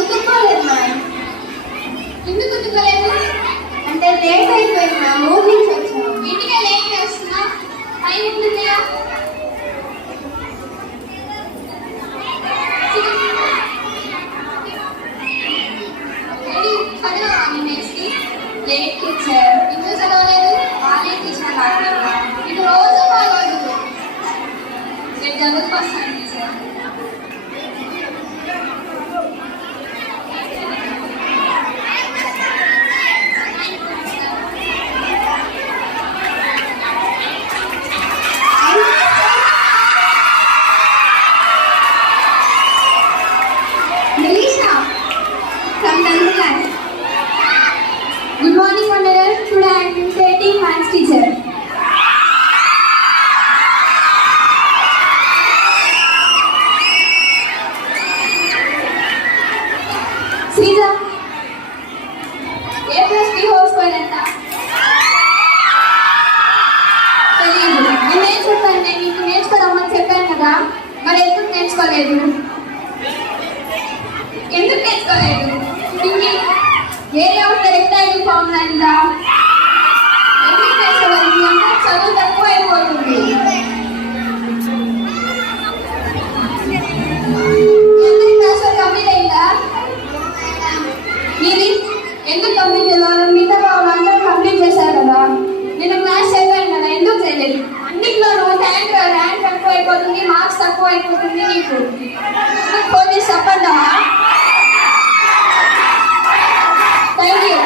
ఉతుక్కోలేదు మ్యామ్. ఎందుకు ఉతుక్కోలేదు? అంటే లేట్ అయిపోయింది మ్యామ్, ఊరి నుంచి వచ్చాము. ఇంటికే లేట్ చేస్తున్నావు, టైం ఉంటుందా? లేట్ టీచర్ ఎందుకు చదవలేదు? వాళ్ళే టీచర్ కాకుండా ఇది రోజు బాగోదు. రేపు చదువుకొస్తాను teacher. Melissa from 10th class. Good morning, Mandala. Today I am taking maths teacher. Srija, A plus B whole square ఎంత? తెలియదు. నేను చెప్పాను, నేను నీకు నేర్చుకోరమ్మని చెప్పాను కదా, మరి ఎందుకు నేర్చుకోలేదు? ఎందుకు నేర్చుకోలేదు? ఇంకి area of the rectangle formula ఎంత? ఎందుకు నేర్చుకోలేదు? అంటే చదువు తక్కువ అయిపోతుంది. ఎందుకు క్లాస్ కంప్లీట్ అయిందా? ఇది ఎందుకు కంప్లీట్ చేయాలి? మిగతా వాళ్ళందరూ కంప్లీట్ చేశారు కదా. నేను క్లాస్ చెప్పాను కదా, ఎందుకు చేయలేదు? అన్నిట్లో నువ్వు ర్యాంక్ తక్కువ అయిపోతుంది, మార్క్స్ తక్కువ అయిపోతుంది. నీకు పోలీస్ చెప్పండా? Thank you.